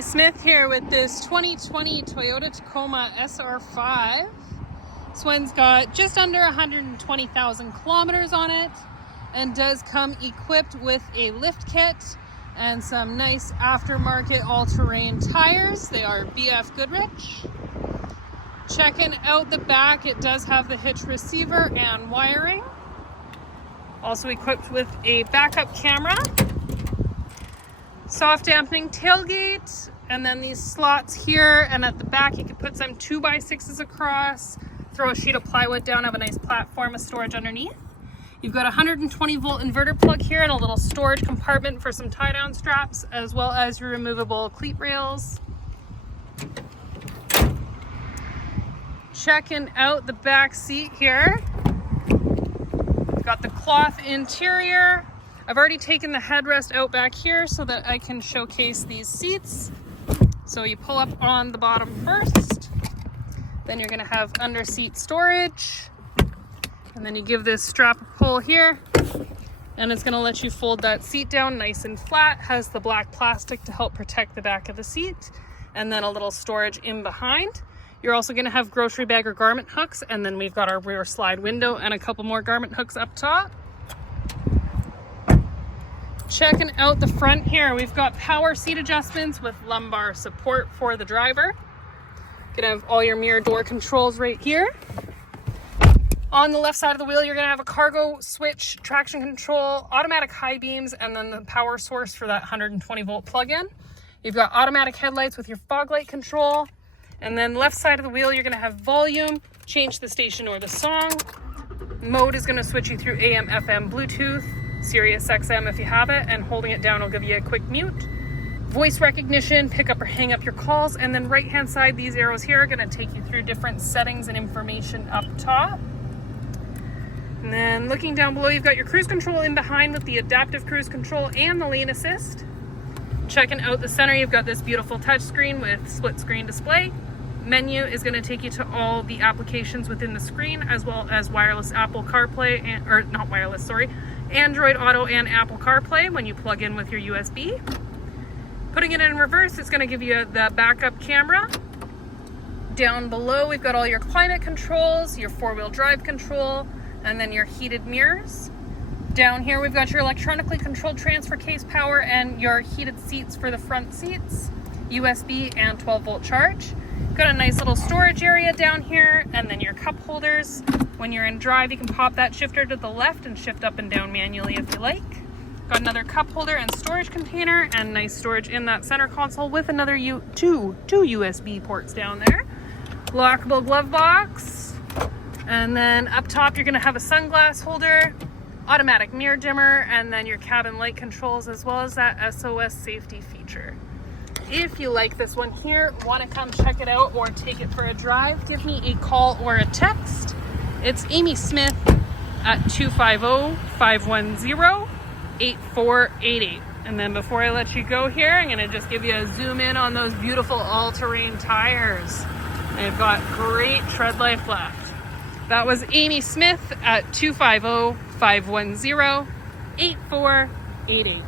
Amy Smith here with this 2020 Toyota Tacoma SR5. This one's got just under 120,000 kilometers on it and does come equipped with a lift kit and some nice aftermarket all-terrain tires. They are BF Goodrich. Checking out the back, it does have the hitch receiver and wiring. Also equipped with a backup camera. Soft dampening tailgate, and then these slots here, and at the back you can put some 2x6s across, throw a sheet of plywood down, have a nice platform of storage underneath. You've got a 120 volt inverter plug here and a little storage compartment for some tie down straps, as well as your removable cleat rails. Checking out the back seat here. Got the cloth interior. I've already taken the headrest out back here so that I can showcase these seats. So you pull up on the bottom first, then you're gonna have under seat storage, and then you give this strap a pull here, and it's gonna let you fold that seat down nice and flat. Has the black plastic to help protect the back of the seat, and then a little storage in behind. You're also gonna have grocery bag or garment hooks, and then we've got our rear slide window and a couple more garment hooks up top. Checking out the front here, we've got power seat adjustments with lumbar support for the driver. Gonna have all your mirror door controls right here. On the left side of the wheel, you're gonna have a cargo switch, traction control, automatic high beams, and then the power source for that 120 volt plug-in. You've got automatic headlights with your fog light control. And then left side of the wheel, you're gonna have volume, change the station or the song. Mode is gonna switch you through AM, FM, Bluetooth, Sirius XM if you have it, and holding it down will give you a quick mute. Voice recognition, pick up or hang up your calls, and then right hand side, these arrows here are gonna take you through different settings and information up top. And then looking down below, you've got your cruise control in behind with the adaptive cruise control and the lane assist. Checking out the center, you've got this beautiful touchscreen with split screen display. Menu is going to take you to all the applications within the screen, as well as wireless Apple CarPlay, Android Auto and Apple CarPlay when you plug in with your USB. Putting it in reverse, it's going to give you the backup camera. Down below, we've got all your climate controls, your four-wheel drive control, and then your heated mirrors. Down here, we've got your electronically controlled transfer case power and your heated seats for the front seats, USB and 12 volt charge. Got a nice little storage area down here, and then your cup holders. When you're in drive, you can pop that shifter to the left and shift up and down manually if you like. Got another cup holder and storage container, and nice storage in that center console with another two USB ports down there. Lockable glove box. And then up top, you're gonna have a sunglass holder, automatic mirror dimmer, and then your cabin light controls, as well as that SOS safety feature. If you like this one here, want to come check it out or take it for a drive, give me a call or a text. It's Amy Smith at 250-510-8488. And then before I let you go here, I'm going to just give you a zoom in on those beautiful all-terrain tires. They've got great tread life left. That was Amy Smith at 250-510-8488.